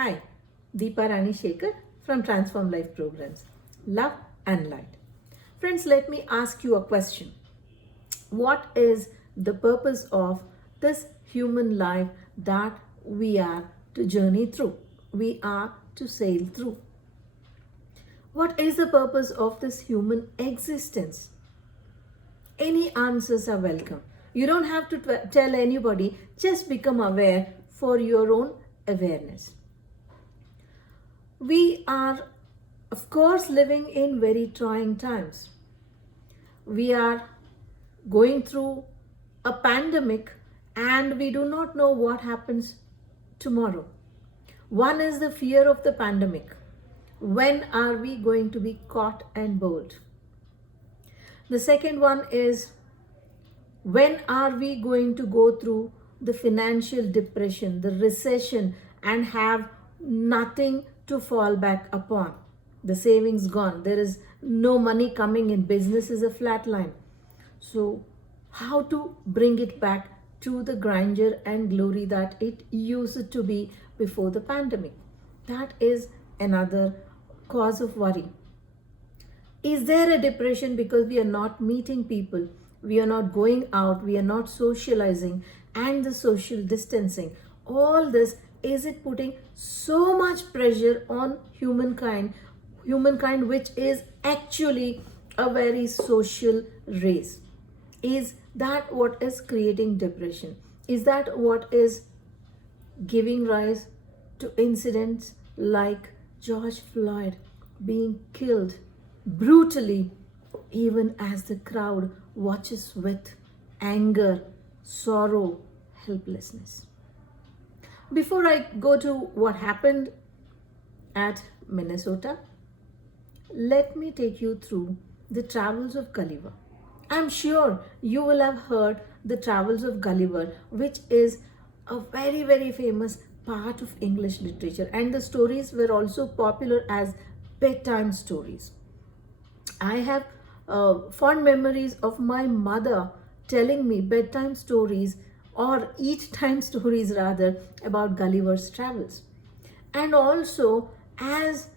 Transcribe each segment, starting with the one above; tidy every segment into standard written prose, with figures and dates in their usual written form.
Hi, Deepa Rani Shekhar from Transform Life Programs. Love and Light. Friends, let me ask you a question. What is the purpose of this human life that we are to journey through? We are to sail through. What is the purpose of this human existence? Any answers are welcome. You don't have to tell anybody, just become aware for your own awareness. We are, of course, living in very trying times. We are going through a pandemic and we do not know what happens tomorrow. One is the fear of the pandemic. When are we going to be caught and bowled? The second one is, when are we going to go through the financial depression, the recession, and have nothing to fall back upon? The savings gone. There is no money coming in. Business is a flat line. So, how to bring it back to the grandeur and glory that it used to be before the pandemic? That is another cause of worry. Is there a depression because we are not meeting people? We are not going out, we are not socializing, and the social distancing. All this, is it putting so much pressure on humankind which is actually a very social race? Is that what is creating depression? Is that what is giving rise to incidents like George Floyd being killed brutally, even as the crowd watches with anger, sorrow, helplessness? Before I go to what happened at Minnesota, let me take you through the travels of Gulliver. I'm sure you will have heard the travels of Gulliver, which is a very, very famous part of English literature, and the stories were also popular as bedtime stories. I have fond memories of my mother telling me bedtime stories, or eat time stories rather, about Gulliver's travels. And also, as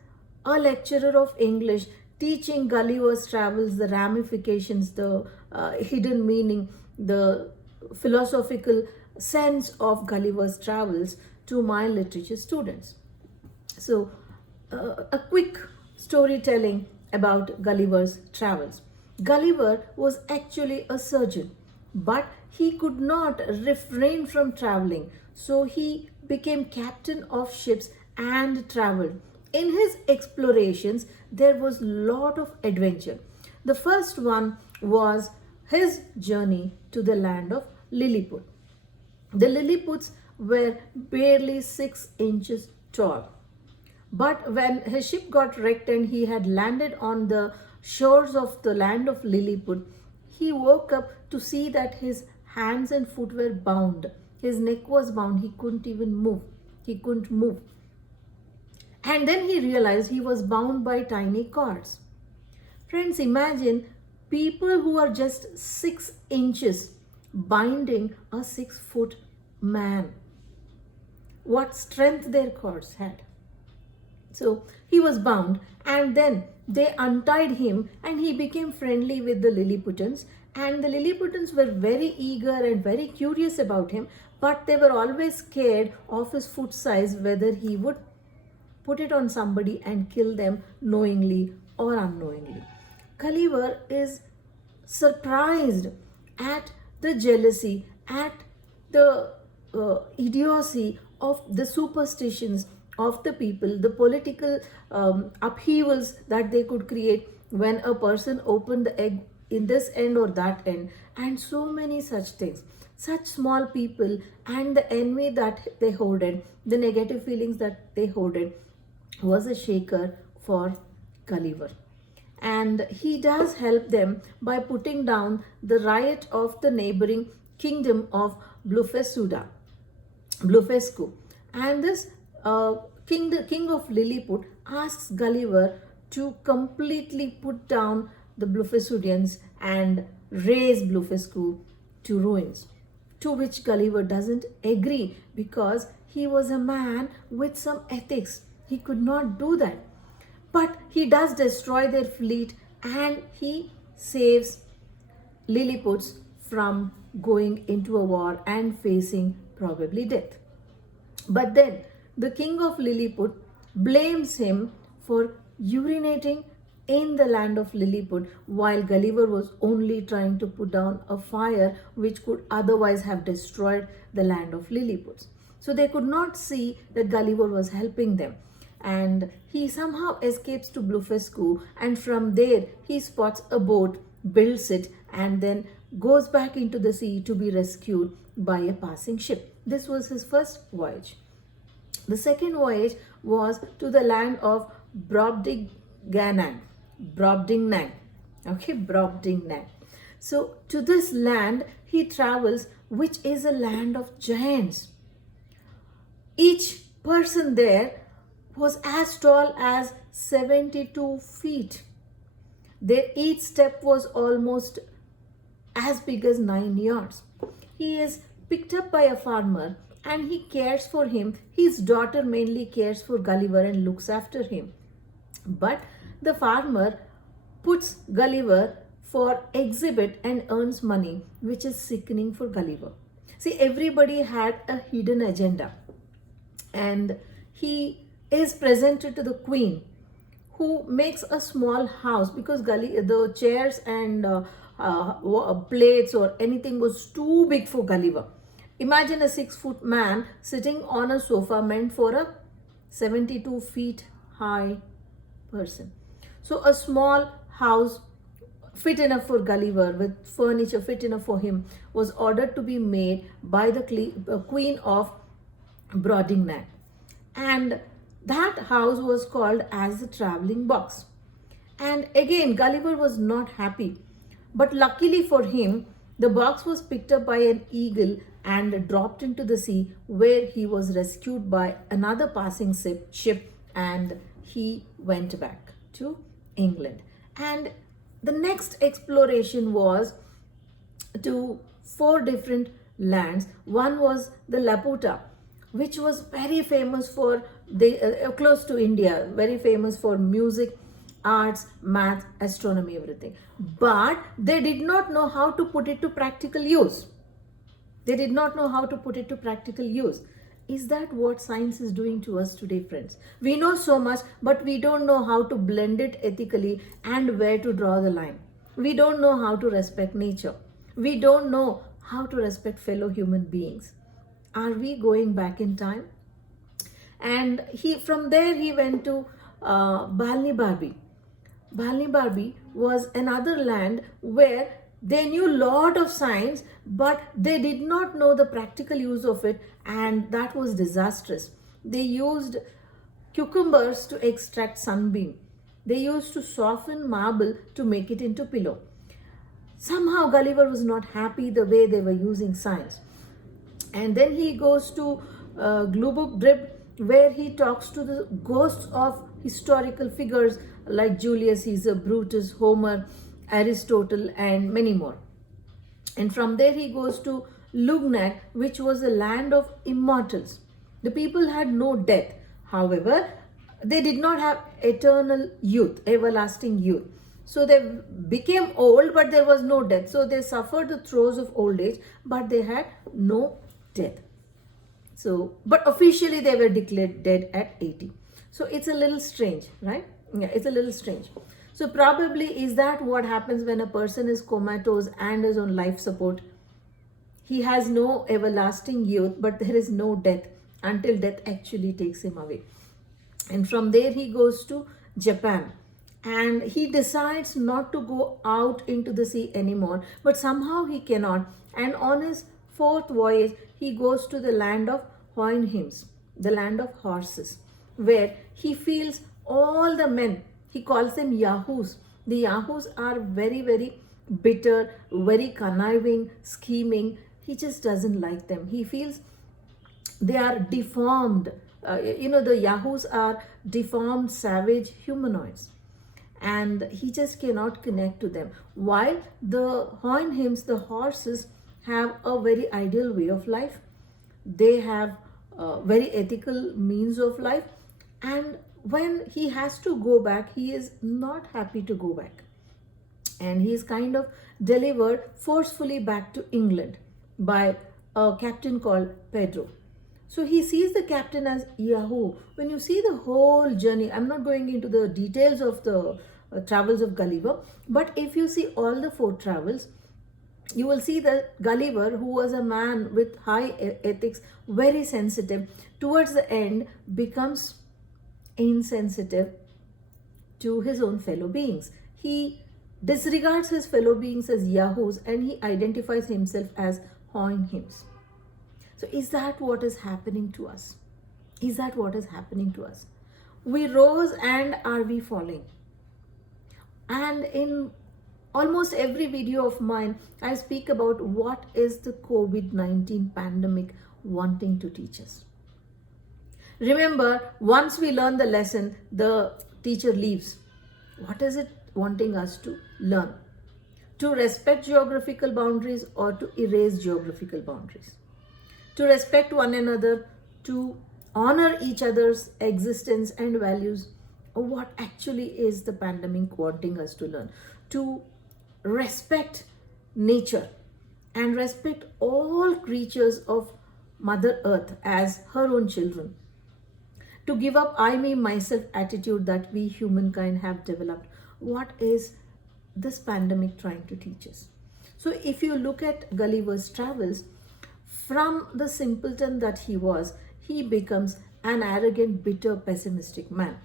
a lecturer of English, teaching Gulliver's travels, the ramifications, the hidden meaning, the philosophical sense of Gulliver's travels to my literature students. So, a quick storytelling about Gulliver's travels. Gulliver was actually a surgeon, but he could not refrain from traveling, so he became captain of ships and traveled. In his explorations, there was a lot of adventure. The first one was his journey to the land of Lilliput. The Lilliputs were barely 6 inches tall. But when his ship got wrecked and he had landed on the shores of the land of Lilliput, he woke up to see that his hands and foot were bound. His neck was bound. He couldn't even move. He couldn't move. And then he realized he was bound by tiny cords. Friends, imagine people who are just 6 inches binding a 6-foot man. What strength their cords had. So he was bound, and then they untied him and he became friendly with the Lilliputians. And the Lilliputians were very eager and very curious about him, but they were always scared of his foot size, whether he would put it on somebody and kill them knowingly or unknowingly. Gulliver is surprised at the jealousy, at the idiocy of the superstitions of the people, the political upheavals that they could create when a person opened the egg in this end or that end, and so many such things. Such small people and the envy that they hoarded, the negative feelings that they hoarded, was a shaker for Gulliver. And he does help them by putting down the riot of the neighboring kingdom of Blefuscu. And this the king of Lilliput asks Gulliver to completely put down the Blefuscudians and raze Blefuscu to ruins. To which Gulliver doesn't agree, because he was a man with some ethics. He could not do that. But he does destroy their fleet and he saves Lilliputs from going into a war and facing probably death. But then the king of Lilliput blames him for urinating in the land of Lilliput while Gulliver was only trying to put down a fire which could otherwise have destroyed the land of Lilliput. So they could not see that Gulliver was helping them. And he somehow escapes to Blefuscu, and from there he spots a boat, builds it, and then goes back into the sea to be rescued by a passing ship. This was his first voyage. The second voyage was to the land of Brobdingnag. Brobdingnag. Okay, Brobdingnag. So to this land he travels, which is a land of giants. Each person there was as tall as 72 feet. Their each step was almost as big as 9 yards. He is picked up by a farmer and he cares for him. His daughter mainly cares for Gulliver and looks after him. But the farmer puts Gulliver for exhibit and earns money, which is sickening for Gulliver. See, everybody had a hidden agenda, and he is presented to the queen, who makes a small house because the chairs and plates or anything was too big for Gulliver. Imagine a 6-foot man sitting on a sofa meant for a 72 feet high person. So a small house fit enough for Gulliver with furniture fit enough for him was ordered to be made by the queen of Brobdingnag. And that house was called as the traveling box. And again, Gulliver was not happy. But luckily for him, the box was picked up by an eagle and dropped into the sea, where he was rescued by another passing ship, and he went back to England. And the next exploration was to 4 different lands. One was the Laputa, which was very famous for close to India, very famous for music, arts, math, astronomy, everything. But they did not know how to put it to practical use. They did not know how to put it to practical use. Is that what science is doing to us today, friends? We know so much, but we don't know how to blend it ethically and where to draw the line. We don't know how to respect nature. We don't know how to respect fellow human beings. Are we going back in time? And from there he went to Balnibarbi. Balnibarbi was another land where they knew a lot of science, but they did not know the practical use of it, and that was disastrous. They used cucumbers to extract sunbeam. They used to soften marble to make it into pillow. Somehow Gulliver was not happy the way they were using science. And then he goes to Glububdrib, where he talks to the ghosts of historical figures like Julius Caesar, Brutus, Homer, Aristotle, and many more. And from there he goes to Luggnagg, which was the land of immortals. The people had no death. However, they did not have eternal youth, everlasting youth. So they became old, but there was no death. So they suffered the throes of old age, but they had no death. So, but officially they were declared dead at 80. So it's a little strange, right? Yeah, it's a little strange. So probably is that what happens when a person is comatose and is on life support? He has no everlasting youth, but there is no death until death actually takes him away. And from there he goes to Japan, and he decides not to go out into the sea anymore, but somehow he cannot. And on his 4th voyage, he goes to the land of Houyhnhnms, the land of horses, where he feels all the men, he calls them Yahoos. The Yahoos are very, very bitter, very conniving, scheming. He just doesn't like them. He feels they are deformed. The Yahoos are deformed, savage humanoids. And he just cannot connect to them. While the Houyhnhnms, the horses, have a very ideal way of life. They have very ethical means of life. And when he has to go back, he is not happy to go back. And he is kind of delivered forcefully back to England by a captain called Pedro. So he sees the captain as Yahoo. When you see the whole journey, I'm not going into the details of the travels of Gulliver, but if you see all the four travels, you will see that Gulliver, who was a man with high ethics, very sensitive, towards the end becomes insensitive to his own fellow beings. He disregards his fellow beings as yahoos and he identifies himself as Houyhnhnms. So, is that what is happening to us? Is that what is happening to us? We rose and are we falling? And in almost every video of mine, I speak about what is the COVID-19 pandemic wanting to teach us. Remember, once we learn the lesson, the teacher leaves. What is it wanting us to learn? To respect geographical boundaries or to erase geographical boundaries? To respect one another, to honor each other's existence and values, or what actually is the pandemic wanting us to learn? To respect nature and respect all creatures of Mother Earth as her own children. To give up I, me, myself attitude that we humankind have developed. What is this pandemic trying to teach us? So if you look at Gulliver's travels, from the simpleton that he was, he becomes an arrogant, bitter, pessimistic man.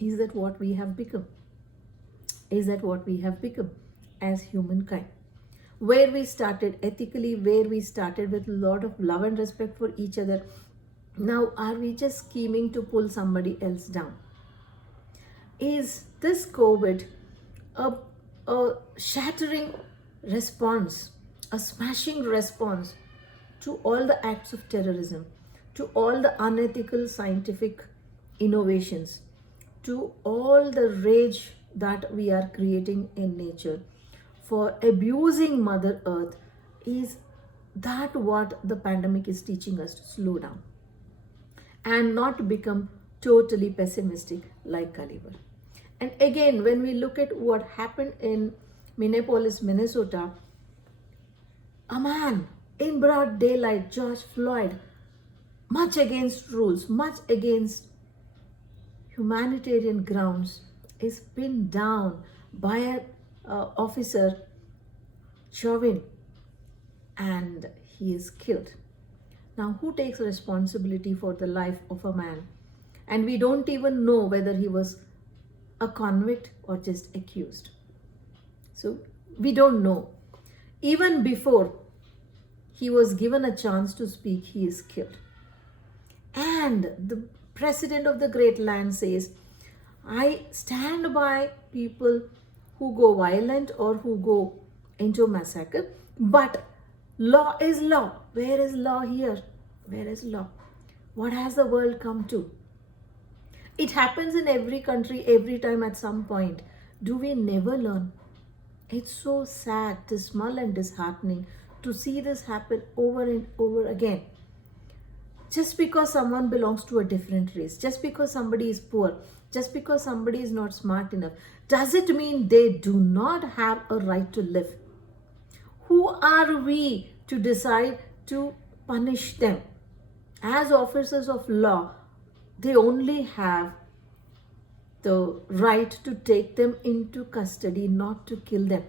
Is that what we have become? Is that what we have become as humankind? Where we started ethically, where we started with a lot of love and respect for each other, now are we just scheming to pull somebody else down? Is this COVID a shattering response, a smashing response to all the acts of terrorism, to all the unethical scientific innovations, to all the rage that we are creating in nature for abusing Mother Earth? Is that what the pandemic is teaching us? To slow down and not become totally pessimistic like Gulliver. And again, when we look at what happened in Minneapolis, Minnesota, a man in broad daylight, George Floyd, much against rules, much against humanitarian grounds, is pinned down by an officer, Chauvin, and he is killed. Now, who takes responsibility for the life of a man? And we don't even know whether he was a convict or just accused. So, we don't know. Even before he was given a chance to speak, he is killed. And the president of the great land says, I stand by people who go violent or who go into massacre, but law is law. Where is law here? Where is law? What has the world come to? It happens in every country, every time at some point. Do we never learn? It's so sad, dismal and disheartening to see this happen over and over again. Just because someone belongs to a different race, just because somebody is poor, just because somebody is not smart enough, does it mean they do not have a right to live? Who are we to decide to punish them? As officers of law, they only have the right to take them into custody, not to kill them.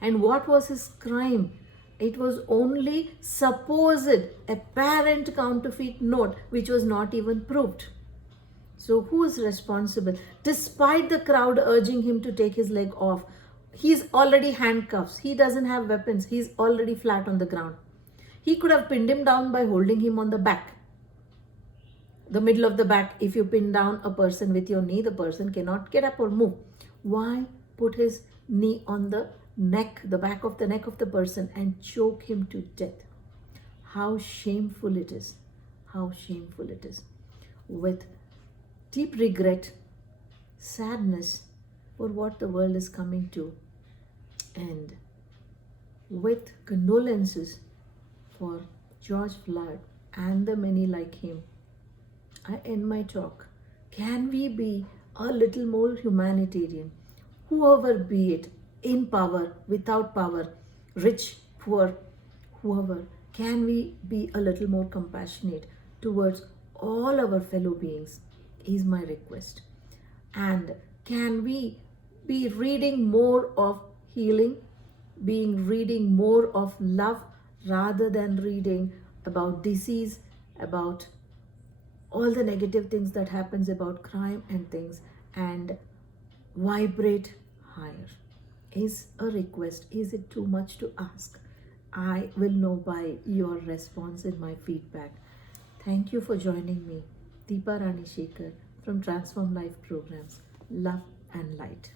And what was his crime? It was only supposed apparent counterfeit note, which was not even proved. So who is responsible? Despite the crowd urging him to take his leg off, he's already handcuffed. He doesn't have weapons. He's already flat on the ground. He could have pinned him down by holding him on the back. The middle of the back, if you pin down a person with your knee, the person cannot get up or move. Why put his knee on the neck, the back of the neck of the person, and choke him to death? How shameful it is. How shameful it is. With deep regret, sadness for what the world is coming to, and with condolences for George Floyd and the many like him. I end my talk. Can we be a little more humanitarian? Whoever be it, in power, without power, rich, poor, whoever, can we be a little more compassionate towards all our fellow beings? Is my request. And can we be reading more of healing, being reading more of love rather than reading about disease, about all the negative things that happens about crime and things, and vibrate higher? Is a request. Is it too much to ask? I will know by your response in my feedback. Thank you for joining me, Deepa Rani Shekhar from Transform Life Programs. Love and light.